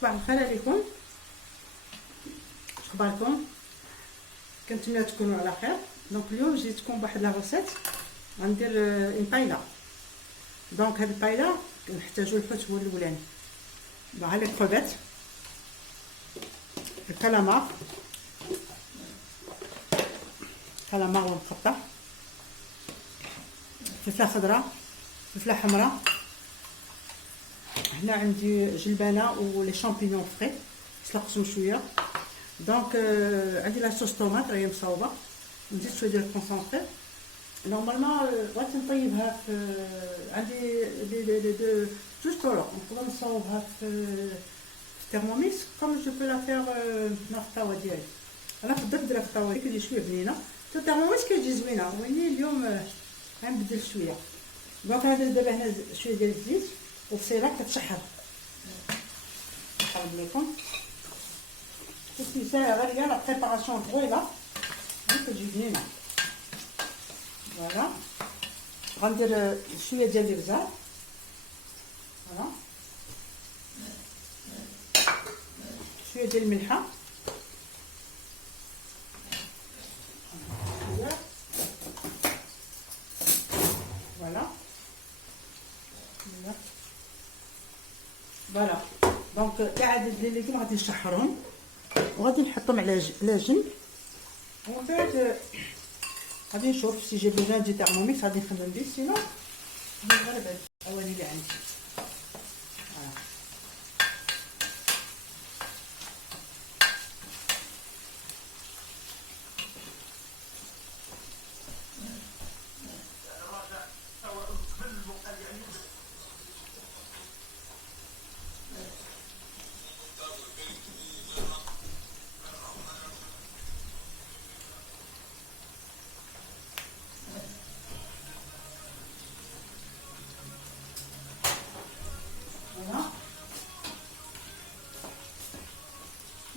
صباح الخير عليكم. اخباركم؟ كنتمنى تكونوا على خير. دونك اليوم جيتكم بواحد لا روسيت غندير اون بايلا. دونك هاد البايلا كنحتاجو الحوت هو الاولاني، مع لي كروفيت، الكالامار والمقطع، فلفله خضراء، فلفله حمراء، هنا عندي جلبانه ولي شامبينيون فري سلقتهم شويه. دونك عندي لا صوص طوماط راهي مصاوبه، نزيد شويه ديال الكونسونطري. نورمالمون بغيت نطيبها في عندي لي دو جوج طرق. نقدر نصاوبها في تيرموميكس كوم جو بو لا فيغ في الطاوه ديالي. انا فضلت نديرها في الطاوه كيجي شويه بنينه، حتى التيرموميكس كيجي زوينه. ويني اليوم غنبدل شويه. دونك غندير دابا هنا شويه ديال الزيت والبصيله كتشحر. نقرب لكم كتجي ساهله غاليه، لا بريباراسيون طويله كتجي بنينه. فوالا غندير شويه ديال الابزار، فوالا شويه ديال الملحه، فوالا فوالا. دونك كاع هاد لي ليغوم غادي نشحرهم وغادي نحطهم على جنب، ومن بعد غادي نشوف سي جي بيجان دي تيرموميكس غادي نخدم بيه، سينو غادي نغرب هاد الاواني اللي عندي.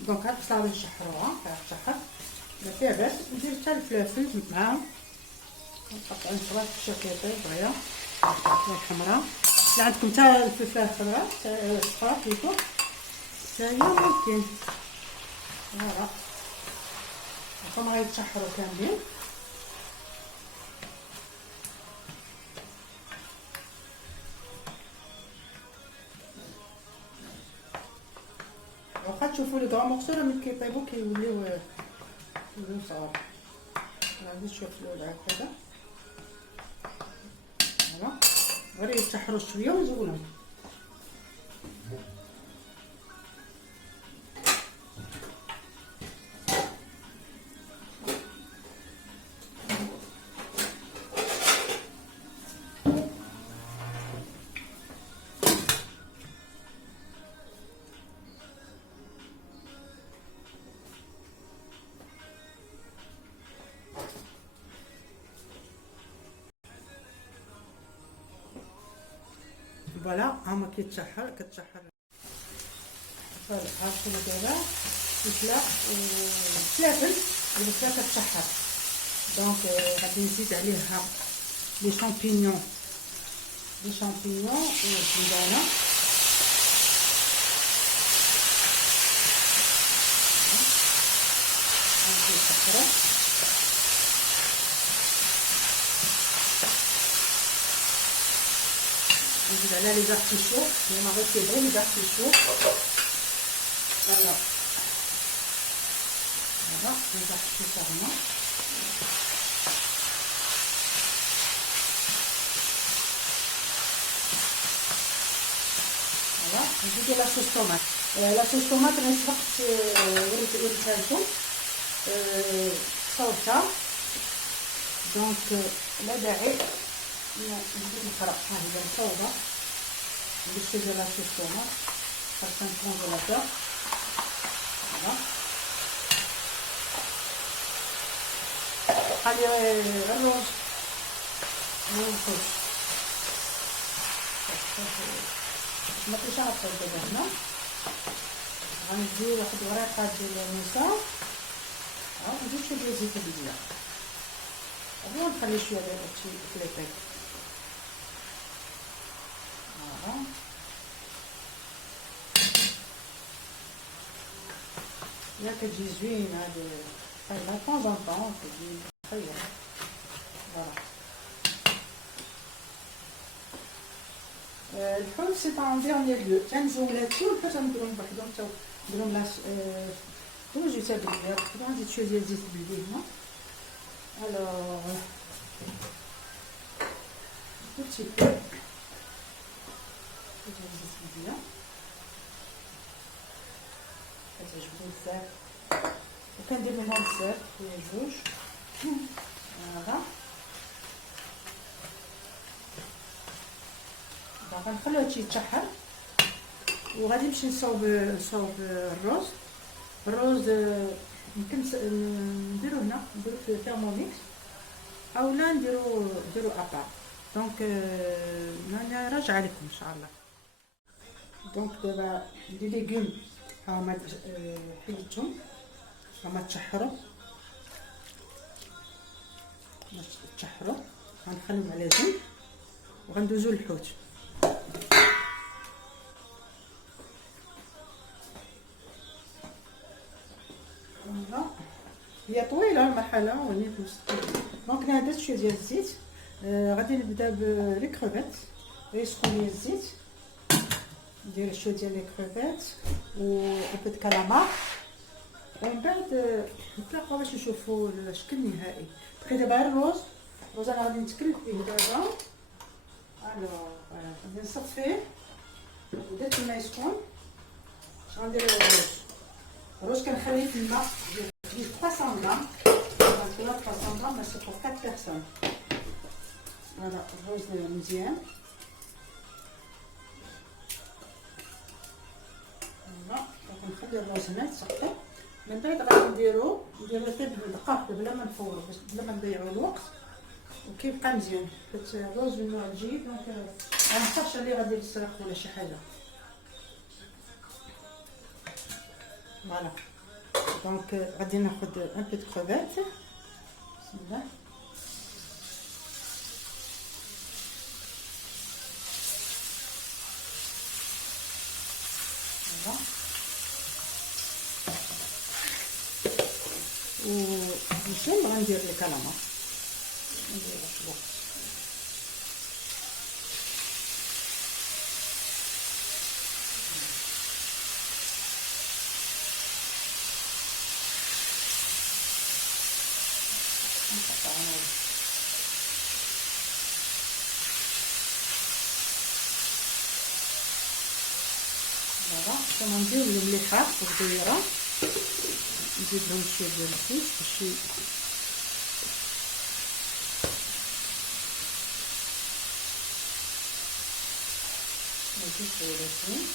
دونك هاد البصله غادي نشحروها كتشحر، ما فيها باس. ندير حتى الفلافل معاهم، نقطع الفراك بالشوكيطي دغيا، الفلفله الحمراء. الا عندكم حتى الفلفله الخضراء الصفراء كيفو حتى هي ممكن. فوالا هما غيتشحروا كاملين. واخا تشوفوا لي كرا مورسو ملي كيطيبوا كيوليو صغار. غادي نشوف الاول هكذا، فوالا غير يتشحروا شويه ونزولهم. فوالا هما كتشحر هاكشوفوا دابا الفلفله والفلافل والبصله كتشحر. دونك غادي نزيد عليها لي شامبينيون والجبانه، نشحروا. نزيد عليها لي زارتيشو اللي ما بغيتش يبغي لي زارتيشو. فوالا هذا لي زارتيشو هما. فوالا نزيدو لا صوص طوماط. لا صوص طوماط راني سبقت وريتها لكم صوبتها. دونك لا داعي نزيد نقرا. ها هي مصوبه، ندير شويه ديال لا صوص طوماط خاصها الكونجيلاتور. فوالا خلي غير الروز والخبز ما كاينش عارفه. دابا هنا غندير واحد الوريقه ديال النسا، ونزيد شويه ديال زيت الزيت، ونخلي شويه ديال هادشي فليبيك. فوالا يا كتجي زوينه هادي خايله طون طون كتجي خايله. فوالا الحوت سي ان ديرنيير لو تنزولاتو الحوت نديرهم بوحدهم تا نديرهم لاش توجي تا بلديه وحده نزيد شويه ديال الزيت بلدي هنا. الوغ تو بتي بو ديال الزيت بلديه كتعجبني بزاف وكندير منهم بزاف شويه جوج. فوالا غنخليو هادشي يتشحر وغادي نمشي نصاوب الروز يمكن نديرو هنا نديرو في ثيرموميكس اولا نديرو ابار. دونك انا راجعه لكم ان شاء الله. دونك دابا لي ليغوم هاهما حيدتهم هاهما تشحروا غنخليهم على جنب وغندوزو للحوت. هي طويله المرحله ونيت مستقيم. دونك انا درت شويه ديال الزيت. غادي نبدا بلي كروفيت يسخن لي الزيت ندير شويه ديال لي كروفيت و بيت كالامار ومن بعد نتلاقاو باش نشوفوا الشكل النهائي. بقي دابا الروز انا غادي نتكلف به دابا. الوغ غادي نصفيه ودرت الماء يسخن. اش غندير الروز كنخليه في الماء ديال 300 غرام. غنخليها 300 غرام باش تبقى 4 بيرسون. فوالا الروز مزيان. فوالا نخلي الروز هنا يتسقي. من بعد غادي نديرو حتى بدقيق بلا ما نفورو باش بلا ما نضيعو الوقت وكيبقى مزيان حيت الروز من نوع جيد. دونك مانخافش عليه غادي يسرق ولا شي حاجه. فوالا دونك غادي ناخد ان بو دو كروفيت. بسم الله. فوالا و غندير لي كالامار ندير الوقت. فوالا كما ندير المليحه صغيره نزيد لهم شويه ديال الزيت باش نزيد شويه زيت.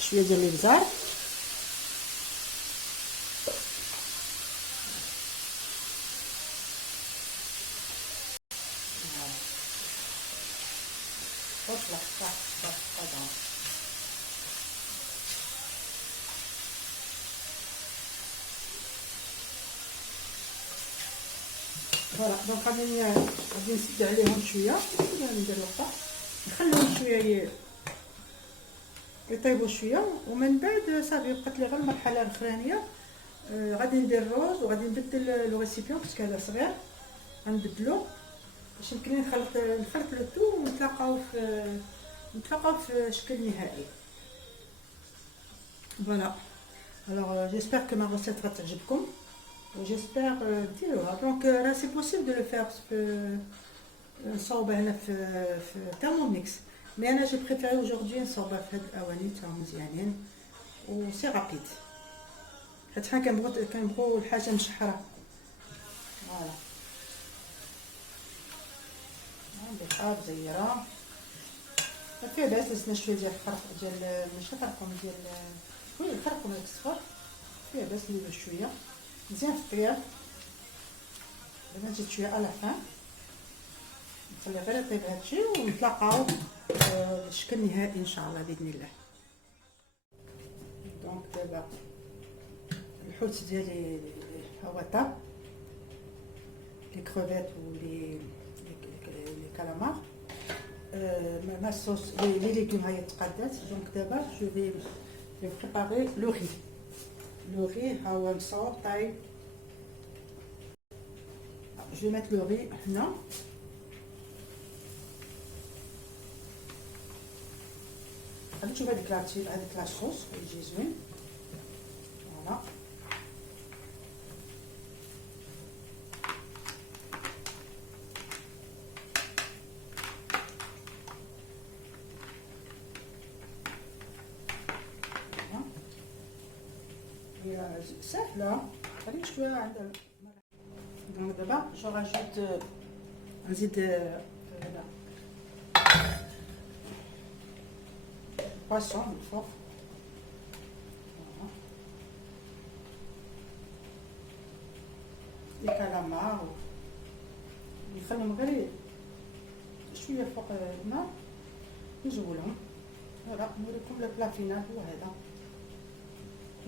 شويه ديال الابزار فوالا. دونك غادي نسد عليهم شويه ندير الوقت نخليهم شويه يطيبوا شويه ومن بعد صافي بقات لي غير المرحله الاخرانيه. غادي ندير الروز وغادي نبدل لو ريسيبيون باسكو هذا صغير غنبدلو باش يمكن نخلط لو تو ونتلاقاو في شكل نهائي. فوالا الوغ جيسبر كو ما روسيت غتعجبكم وجيسبر ديروها. دونك راه سي بوسيبل دو لو فير في نصاوبه هنا في تhermomix مي انا جي بريفيري اوجوردي نصاوبه في هاد الاواني تاهم مزيانين و سي رابيد حيت حنا كنبغيو الحاجه مشحره. فوالا مليحه مزيره ما فيها باس. لسنا شويه ديال الخرق ديال ماشي خرقوم ديال شويه الخرقوم الصفر فيها باس نديرو شويه مزيان في الطياب. دابا نزيد شويه على فان نخلي غير يطيب هادشي ونتلاقاو بالشكل النهائي ان شاء الله باذن الله. دونك دابا الحوت ديالي هو طاب لي كروفيت les calamars. Ma sauce, les légumes donc d'abord je vais préparer le riz. Le riz, taille. Je vais mettre le riz là. Je vais éclater avec la sauce, voilà. سهلة خليك شوية عندها. دونك دابا جو راجوت نزيد هنا بواسون من الفوق. لي كالامار نخليهم غير شوية فوق النار نجولهم. فوالا نوريكم لو بلا فينال هو هذا.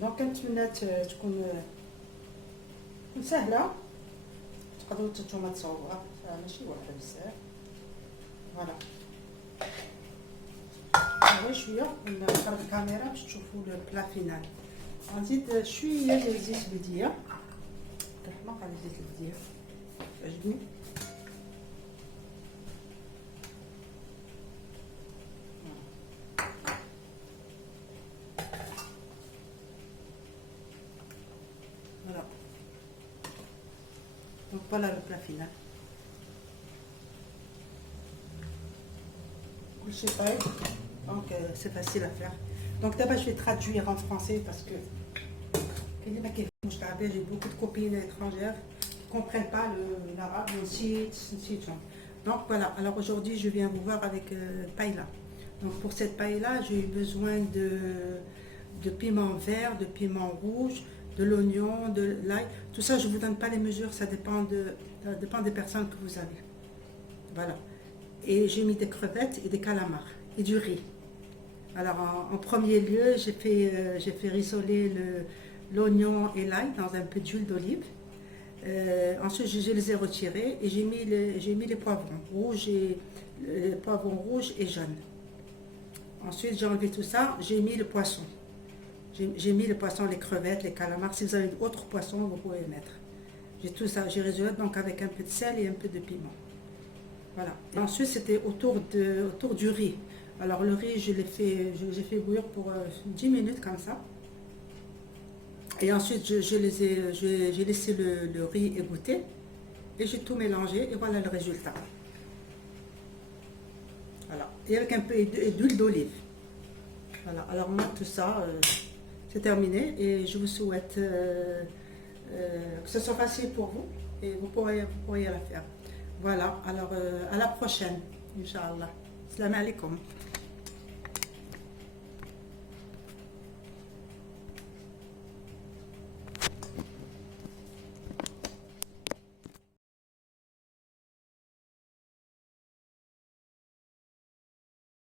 دونك كنتمنى تكون سهله، تقدروا نتوما تصاوبوها ماشي واعره بزاف. فوالا غير شويه نخرج الكاميرا باش تشوفوا البلا فينال. غنزيد شويه ديال زيت البلديه، كنحماق على زيت البلديه عجبني. Donc voilà le plat final. Donc c'est facile à faire. Donc d'abord je vais traduire en français parce que j'ai beaucoup de copines étrangères qui ne comprennent pas l'arabe, le site. Donc voilà, alors aujourd'hui je viens vous voir avec paella. Donc pour cette paella j'ai eu besoin de piment vert, de piment rouge, de l'oignon, de l'ail. Tout ça, je ne vous donne pas les mesures, ça dépend des personnes que vous avez. Voilà. Et j'ai mis des crevettes et des calamars et du riz. Alors en premier lieu, j'ai fait rissoler l'oignon et l'ail dans un peu d'huile d'olive. Ensuite, je les ai retirés et j'ai mis les poivrons rouges et jaunes. Ensuite, j'ai enlevé tout ça, j'ai mis le poisson. J'ai mis le poisson, les crevettes, les calamars. Si vous avez d'autres poissons, vous pouvez les mettre. J'ai tout ça, j'ai résolu donc avec un peu de sel et un peu de piment. Voilà. Et ensuite, c'était autour du riz. Alors le riz, j'ai fait bouillir pour 10 minutes comme ça. Et ensuite, j'ai laissé le riz égoutter. Et j'ai tout mélangé et voilà le résultat. Voilà. Et avec un peu d'huile d'olive. Voilà. Alors moi, tout ça... c'est terminé et je vous souhaite que ce soit facile pour vous et vous pourriez la faire. Voilà, alors à la prochaine, Inch'Allah. Salam alaikum.